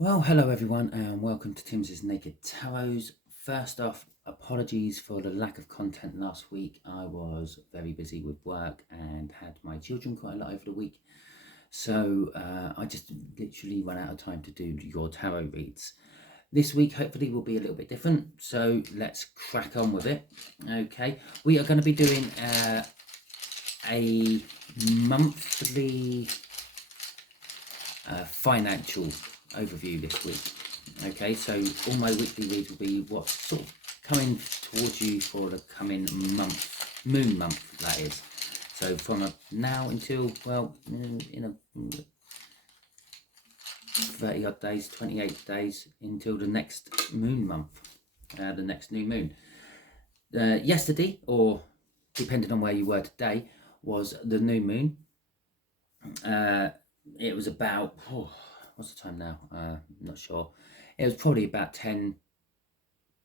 Well, hello everyone, and welcome to Timsy Naked Tarots. First off, apologies for the lack of content last week. I was very busy with work and had my children quite a lot over the week. So I just literally ran out of time to do your tarot reads. This week, hopefully, will be a little bit different. So let's crack on with it. Okay, we are going to be doing a monthly financial overview this week. Okay, so all my weekly reads will be what's sort of coming towards you for the coming month, moon month, that is. So from now until, well, in a 30 odd days, 28 days until the next moon month, the next new moon. Yesterday, or depending on where you were today, was the new moon. It was about, what's the time now? Not sure. It was probably about 10,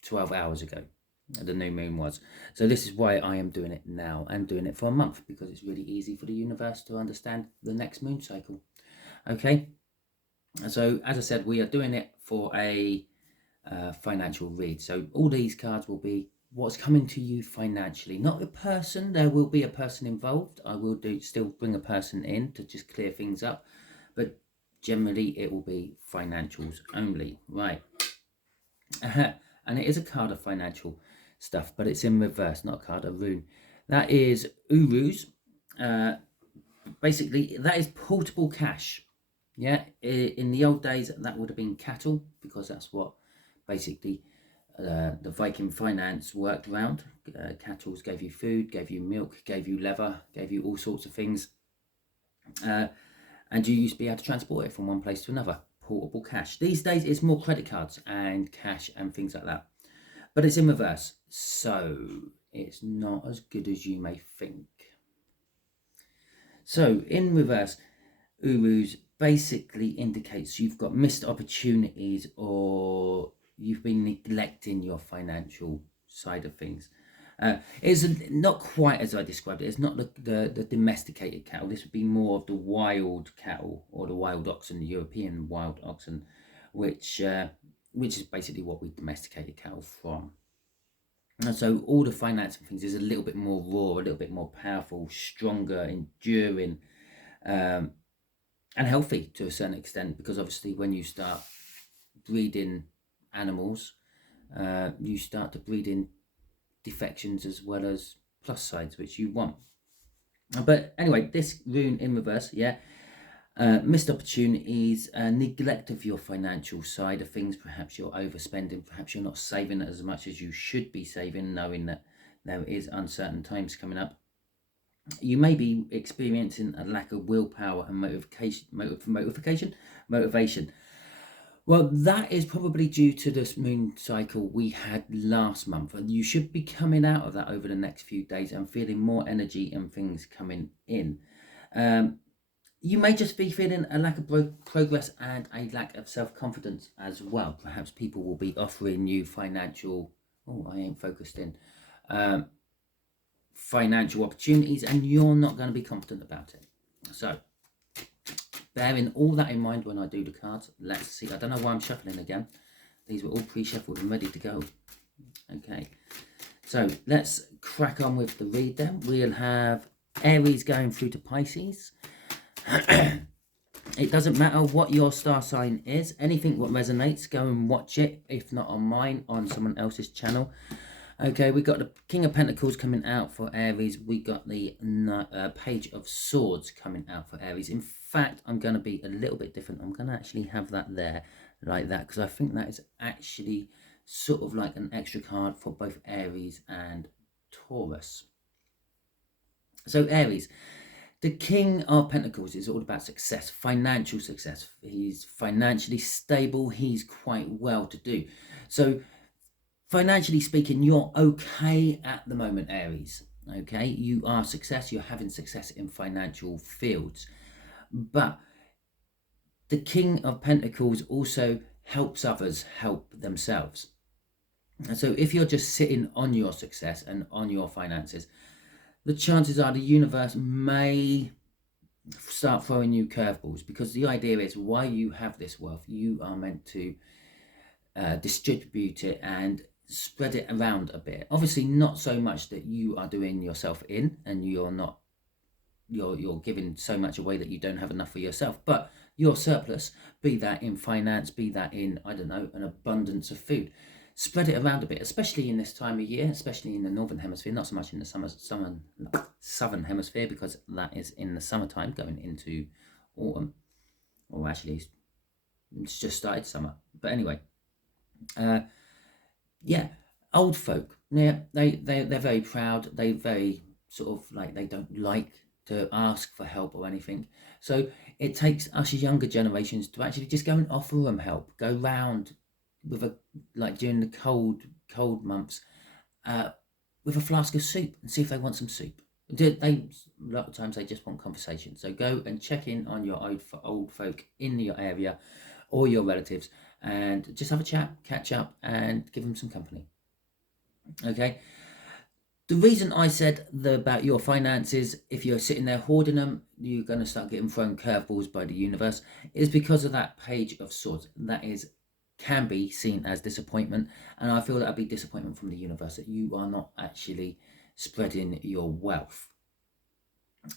12 hours ago, the new moon was. So this is why I am doing it now. I'm doing it for a month because it's really easy for the universe to understand the next moon cycle. Okay, so as I said, we are doing it for a financial read. So all these cards will be what's coming to you financially, not a person. There will be a person involved. I will still bring a person in to just clear things up, but generally it will be financials only, right? And it is a card of financial stuff, but it's in reverse, not a card, a rune. That is Urus. Basically, that is portable cash. Yeah, in the old days, that would have been cattle, because that's what basically the Viking finance worked around. Cattle gave you food, gave you milk, gave you leather, gave you all sorts of things. And you used to be able to transport it from one place to another. Portable cash. These days, it's more credit cards and cash and things like that. But it's in reverse, so it's not as good as you may think. So in reverse, Urus basically indicates you've got missed opportunities or you've been neglecting your financial side of things. It's not quite as I described it. It's not the domesticated cattle. This would be more of the wild cattle or the wild oxen, the European wild oxen, which is basically what we domesticated cattle from. And so all the financing things is a little bit more raw, a little bit more powerful, stronger, enduring, and healthy to a certain extent, because obviously when you start breeding animals, you start to breed in defections as well as plus sides, which you want. But anyway, this rune in reverse, yeah, missed opportunities, neglect of your financial side of things. Perhaps you're overspending, perhaps you're not saving as much as you should be saving, knowing that there is uncertain times coming up. You may be experiencing a lack of willpower and motivation. Well, that is probably due to this moon cycle we had last month, and you should be coming out of that over the next few days and feeling more energy and things coming in. You may just be feeling a lack of progress and a lack of self-confidence as well. Perhaps people will be offering you financial, financial opportunities, and you're not going to be confident about it. So bearing all that in mind when I do the cards, let's see. I don't know why I'm shuffling again. These were all pre-shuffled and ready to go. Okay, so let's crack on with the read then. We'll have Aries going through to Pisces. It doesn't matter what your star sign is. Anything what resonates, go and watch it. If not on mine, on someone else's channel. Okay, we got the King of Pentacles coming out for Aries. We got the Page of Swords coming out for Aries. In fact, I'm going to be a little bit different. I'm going to actually have that there like that, because I think that is actually sort of like an extra card for both Aries and Taurus. So Aries, the King of Pentacles is all about success, financial success. He's financially stable. He's quite well to do. So financially speaking, you're okay at the moment, Aries. Okay, you are success. You're having success in financial fields. But the King of Pentacles also helps others help themselves. And so if you're just sitting on your success and on your finances, the chances are the universe may start throwing you curveballs, because the idea is, while you have this wealth, you are meant to distribute it and spread it around a bit. Obviously not so much that you are doing yourself in and you're giving so much away that you don't have enough for yourself, but your surplus, be that in finance, be that in, I don't know, an abundance of food, spread it around a bit, especially in this time of year, especially in the northern hemisphere, not so much in the southern hemisphere, because that is in the summertime going into autumn, or actually it's just started summer. But anyway, yeah, old folk, yeah, they're very proud. They very sort of like, they don't like to ask for help or anything. So it takes us younger generations to actually just go and offer them help. Go round with a, like during the cold months, with a flask of soup and see if they want some soup. They a lot of times they just want conversation. So go and check in on your old folk in your area or your relatives, and just have a chat, catch up, and give them some company. Okay. The reason I said about your finances, if you're sitting there hoarding them, you're going to start getting thrown curveballs by the universe, is because of that Page of Swords. That can be seen as disappointment, and I feel that would be disappointment from the universe, that you are not actually spreading your wealth.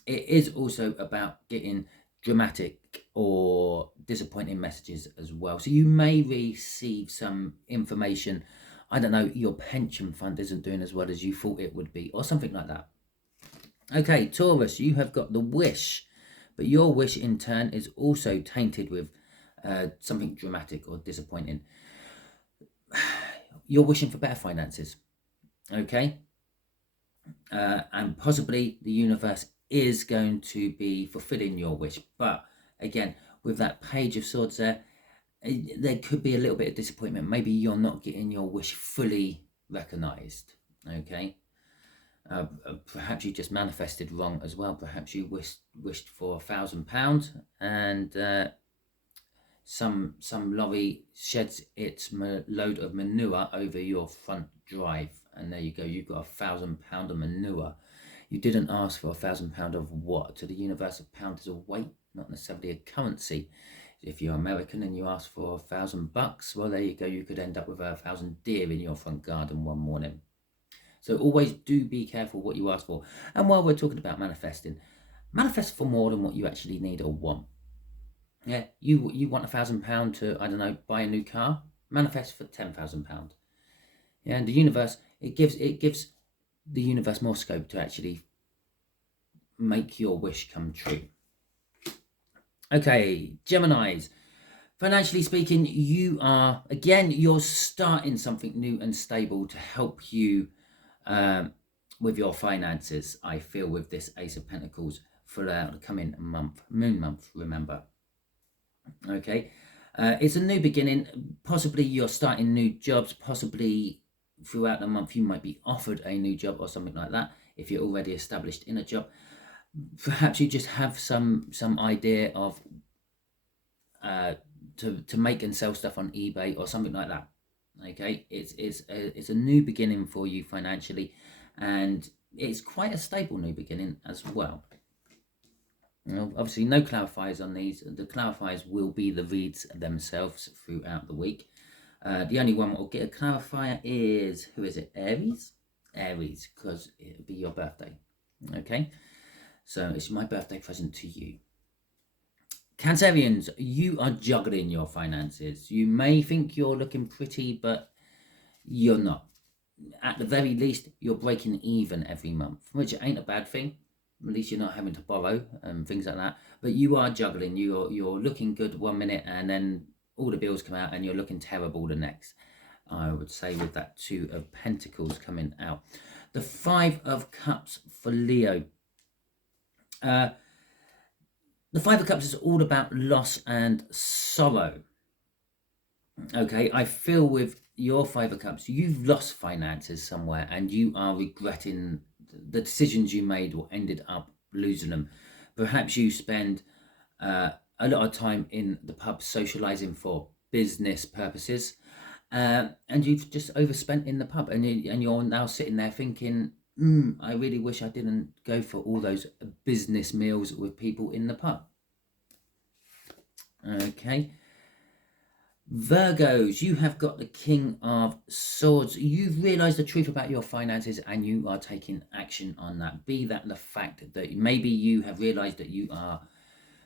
It is also about getting dramatic or disappointing messages as well. So you may receive some information, I don't know, your pension fund isn't doing as well as you thought it would be, or something like that. Okay, Taurus, you have got the wish, but your wish in turn is also tainted with something dramatic or disappointing. You're wishing for better finances, okay? And possibly the universe is going to be fulfilling your wish. But again, with that Page of Swords there could be a little bit of disappointment. Maybe you're not getting your wish fully recognized, okay? Perhaps you just manifested wrong as well. Perhaps you wished for £1,000 and some lorry sheds its load of manure over your front drive, and there you go, you've got £1,000 of manure. You didn't ask for £1,000 of what? To the universe, a pound is a weight, not necessarily a currency. If you're American and you ask for $1,000, well, there you go, you could end up with 1,000 deer in your front garden one morning. So always do be careful what you ask for. And while we're talking about manifesting, manifest for more than what you actually need or want. Yeah, you want £1,000 to, I don't know, buy a new car. Manifest for £10,000. Yeah, and the universe, it gives the universe more scope to actually make your wish come true. Okay, Geminis. Financially speaking, you're starting something new and stable to help you with your finances, I feel, with this Ace of Pentacles for the coming month, moon month, remember. Okay, it's a new beginning. Possibly you're starting new jobs. Possibly throughout the month you might be offered a new job or something like that if you're already established in a job. Perhaps you just have some idea of to make and sell stuff on eBay or something like that. Okay, it's a new beginning for you financially, and it's quite a stable new beginning as well. You know, obviously no clarifiers on these. The clarifiers will be the reads themselves throughout the week. The only one that will get a clarifier is, who is it? Aries, because it'll be your birthday. Okay, so it's my birthday present to you. Cancerians, you are juggling your finances. You may think you're looking pretty, but you're not. At the very least, you're breaking even every month, which ain't a bad thing. At least you're not having to borrow and things like that. But you are juggling. You're looking good one minute, and then all the bills come out and you're looking terrible the next. I would say with that Two of Pentacles coming out. The Five of Cups for Leo. The Five of Cups is all about loss and sorrow. Okay, I feel with your Five of Cups, you've lost finances somewhere and you are regretting the decisions you made or ended up losing them. Perhaps you spend a lot of time in the pub socializing for business purposes, and you've just overspent in the pub, and you're now sitting there thinking, I really wish I didn't go for all those business meals with people in the pub. Okay. Virgos, you have got the King of Swords. You've realised the truth about your finances and you are taking action on that. Be that the fact that maybe you have realised that you are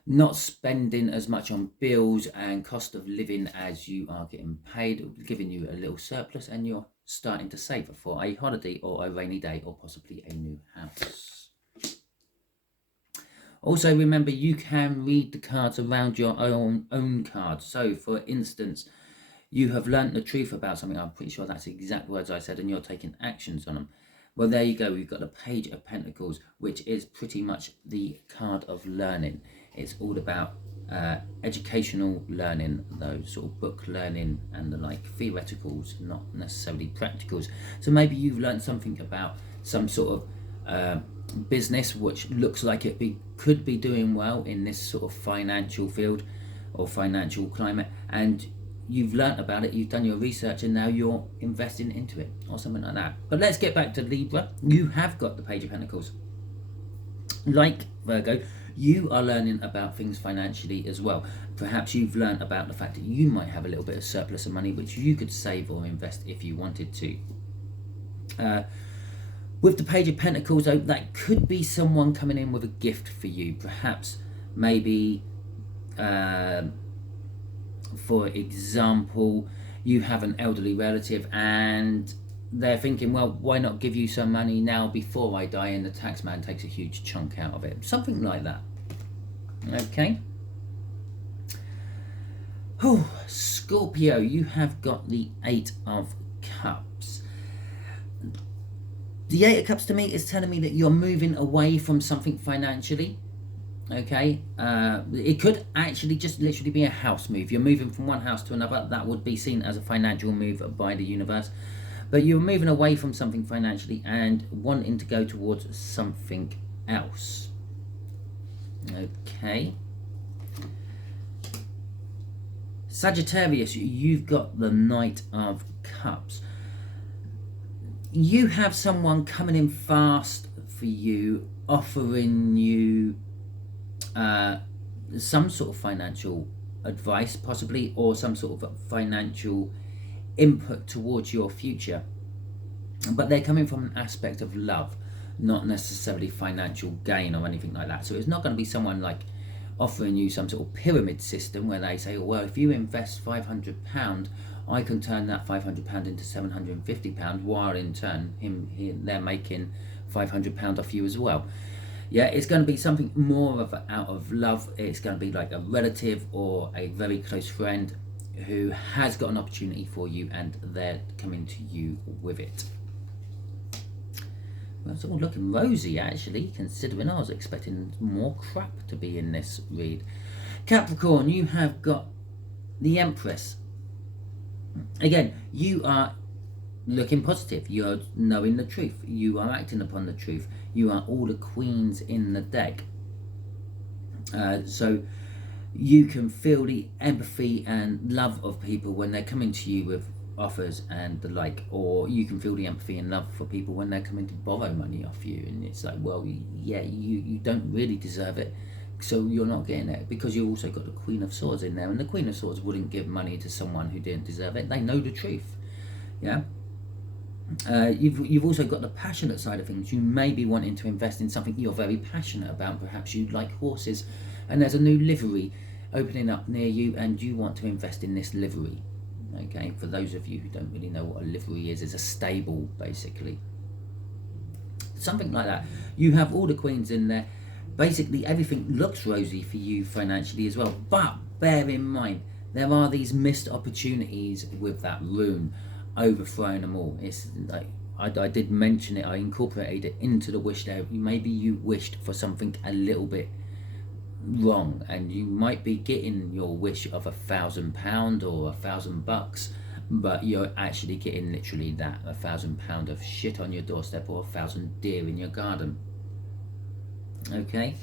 not spending as much on bills and cost of living as you are getting paid, giving you a little surplus, and you're starting to save for a holiday or a rainy day or possibly a new house. Also, remember, you can read the cards around your own cards. So, for instance, you have learnt the truth about something. I'm pretty sure that's the exact words I said, and you're taking actions on them. Well, there you go. We've got the Page of Pentacles, which is pretty much the card of learning. It's all about educational learning, those sort of book learning and the like, theoreticals, not necessarily practicals. So maybe you've learned something about some sort of business which looks like it could be doing well in this sort of financial field or financial climate, and you've learnt about it, you've done your research, and now you're investing into it or something like that. But let's get back to Libra. You have got the Page of Pentacles. Like Virgo, you are learning about things financially as well. Perhaps you've learnt about the fact that you might have a little bit of surplus of money which you could save or invest if you wanted to. With the Page of Pentacles, though, that could be someone coming in with a gift for you. Perhaps, maybe, for example, you have an elderly relative and they're thinking, well, why not give you some money now before I die, and the tax man takes a huge chunk out of it. Something like that. Okay. Oh, Scorpio, you have got the Eight of Cups. The Eight of Cups to me is telling me that you're moving away from something financially. Okay, it could actually just literally be a house move. You're moving from one house to another. That would be seen as a financial move by the universe. But you're moving away from something financially and wanting to go towards something else. Okay. Sagittarius, you've got the Knight of Cups. You have someone coming in fast for you, offering you some sort of financial advice, possibly, or some sort of financial input towards your future. But they're coming from an aspect of love, not necessarily financial gain or anything like that. So it's not going to be someone like offering you some sort of pyramid system where they say, oh, well, if you invest £500, I can turn that £500 into £750, while in turn they're making £500 off you as well. Yeah, it's going to be something more of out of love. It's going to be like a relative or a very close friend who has got an opportunity for you, and they're coming to you with it. Well, it's all looking rosy, actually, considering I was expecting more crap to be in this read. Capricorn, you have got the Empress. Again, you are looking positive. You're knowing the truth. You are acting upon the truth. You are all the queens in the deck. So you can feel the empathy and love of people when they're coming to you with offers and the like, or you can feel the empathy and love for people when they're coming to borrow money off you, and it's like, well, yeah, you don't really deserve it, so you're not getting it, because you've also got the Queen of Swords in there, and the Queen of Swords wouldn't give money to someone who didn't deserve it. They know the truth. Yeah. You've also got the passionate side of things. You may be wanting to invest in something you're very passionate about. Perhaps you like horses and there's a new livery opening up near you and you want to invest in this livery. Okay, for those of you who don't really know what a livery is, it's a stable, basically. Something like that. You have all the queens in there. Basically, everything looks rosy for you financially as well. But bear in mind, there are these missed opportunities with that rune, overthrowing them all. It's like, I did mention it, I incorporated it into the wish there. Maybe you wished for something a little bit wrong, and you might be getting your wish of £1,000 or $1,000, but you're actually getting literally that, £1,000 of shit on your doorstep, or 1,000 deer in your garden. Okay,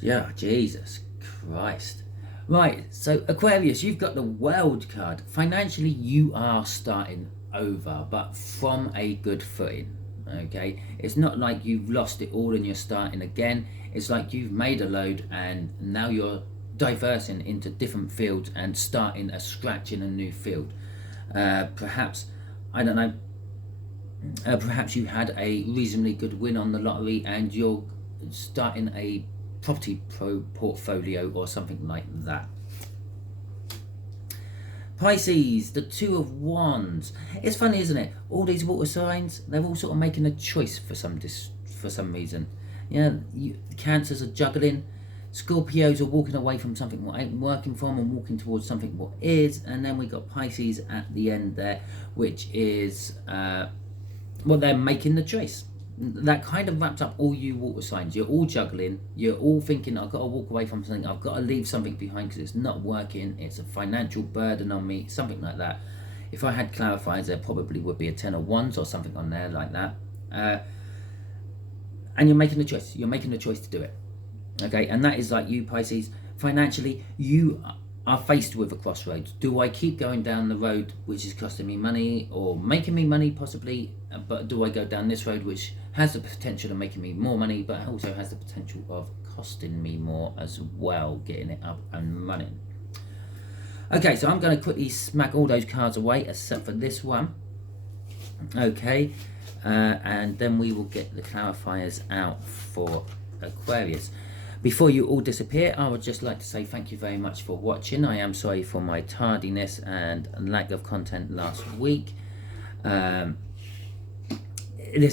yeah, Jesus Christ. Right, so Aquarius, you've got the World card. Financially, you are starting over, but from a good footing. Okay, it's not like you've lost it all and you're starting again. It's like you've made a load and now you're diversing into different fields and starting a scratch in a new field. Perhaps, I don't know, perhaps you had a reasonably good win on the lottery and you're starting a property portfolio or something like that. Pisces, the Two of Wands. It's funny, isn't it? All these water signs, they're all sort of making a choice for some reason. Yeah, Cancers are juggling. Scorpios are walking away from something what ain't working for them and walking towards something what is. And then we got Pisces at the end there, which is, well, they're making the choice. That kind of wraps up all you water signs. You're all juggling. You're all thinking, I've got to walk away from something. I've got to leave something behind because it's not working. It's a financial burden on me. Something like that. If I had clarifiers, there probably would be a 10 of Wands or something on there like that. And you're making a choice. You're making a choice to do it. Okay, and that is like you, Pisces. Financially, you are faced with a crossroads. Do I keep going down the road which is costing me money or making me money possibly, but do I go down this road which has the potential of making me more money but also has the potential of costing me more as well, getting it up and running? Okay, so I'm going to quickly smack all those cards away except for this one. Okay, and then we will get the clarifiers out for Aquarius. Before you all disappear, I would just like to say thank you very much for watching. I am sorry for my tardiness and lack of content last week. This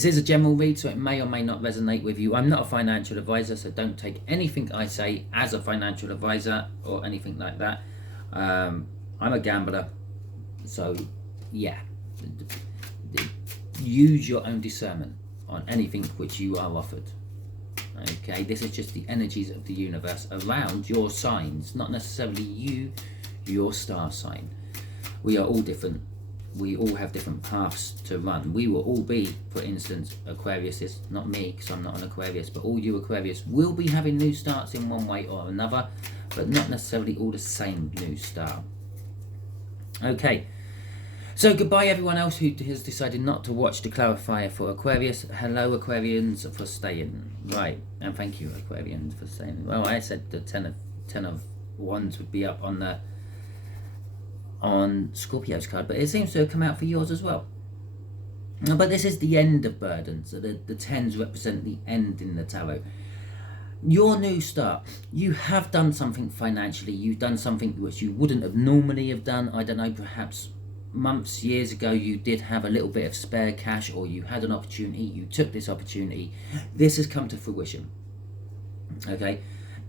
is a general read, so it may or may not resonate with you. I'm not a financial advisor, so don't take anything I say as a financial advisor or anything like that. I'm a gambler, so yeah. Use your own discernment on anything which you are offered. Okay, this is just the energies of the universe around your signs, not necessarily you, your star sign. We are all different. We all have different paths to run. We will all be, for instance, Aquariuses, not me because I'm not an Aquarius, but all you Aquarius will be having new starts in one way or another, but not necessarily all the same new start. Okay. So goodbye everyone else who has decided not to watch the clarifier for Aquarius. Hello Aquarians for staying. Right, and thank you Aquarians for staying. Well, I said the 10 of Wands would be up on Scorpio's card, but it seems to have come out for yours as well. But this is the end of burdens. So the 10s represent the end in the tarot. Your new start. You have done something financially. You've done something which you wouldn't have normally have done. I don't know, perhaps months, years ago, you did have a little bit of spare cash or you had an opportunity, you took this opportunity. This has come to fruition. Okay,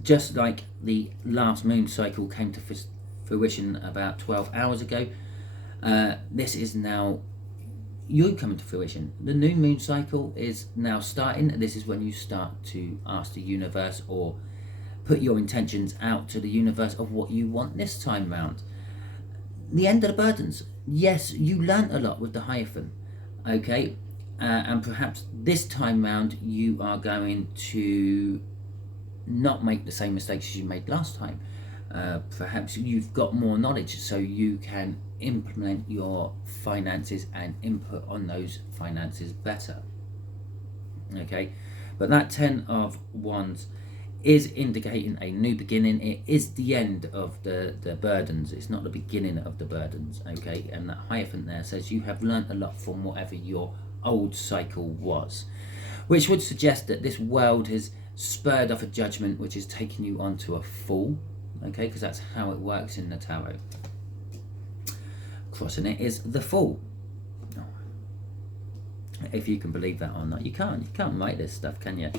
just like the last moon cycle came to fruition about 12 hours ago, this is now you coming to fruition. The new moon cycle is now starting. This is when you start to ask the universe or put your intentions out to the universe of what you want this time round. The end of the burdens. Yes, you learnt a lot with the Hierophant, okay, and perhaps this time round you are going to not make the same mistakes as you made last time. Perhaps you've got more knowledge so you can implement your finances and input on those finances better. Okay, but that 10 of Wands is indicating a new beginning. It is the end of the burdens. It's not the beginning of the burdens, okay? And that Hierophant there says you have learnt a lot from whatever your old cycle was, which would suggest that this world has spurred off a judgment which is taking you onto a Fool, okay? Because that's how it works in the tarot. Crossing it is the Fool. If you can believe that or not. You can't write this stuff, can you?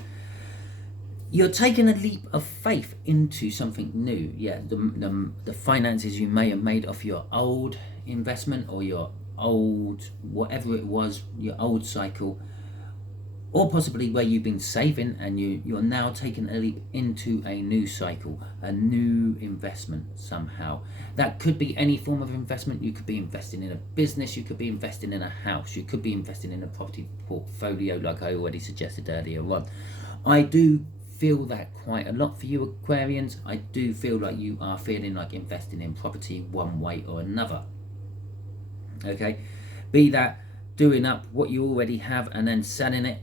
You're taking a leap of faith into something new. Yeah, the finances you may have made off your old investment or your old, whatever it was, your old cycle, or possibly where you've been saving and you're now taking a leap into a new cycle, a new investment somehow. That could be any form of investment. You could be investing in a business, you could be investing in a house, you could be investing in a property portfolio like I already suggested earlier on. I do feel that quite a lot for you Aquarians. I do feel like you are feeling like investing in property one way or another. Okay, be that doing up what you already have and then selling it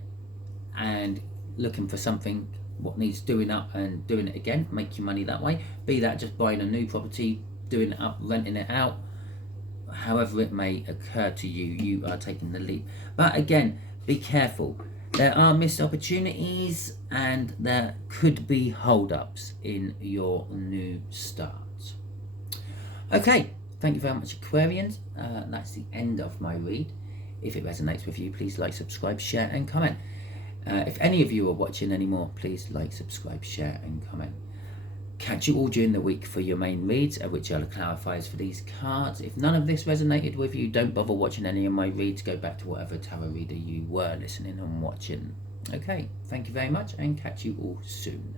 and looking for something what needs doing up and doing it again, make your money that way. Be that just buying a new property, doing it up, renting it out, however it may occur to you, you are taking the leap. But again, be careful. There are missed opportunities and there could be hold-ups in your new start. Okay, thank you very much, Aquarians. That's the end of my read. If it resonates with you, please like, subscribe, share and comment. If any of you are watching anymore, please like, subscribe, share and comment. Catch you all during the week for your main reads, which are the clarifiers for these cards. If none of this resonated with you, don't bother watching any of my reads. Go back to whatever tarot reader you were listening and watching. Okay, thank you very much and catch you all soon.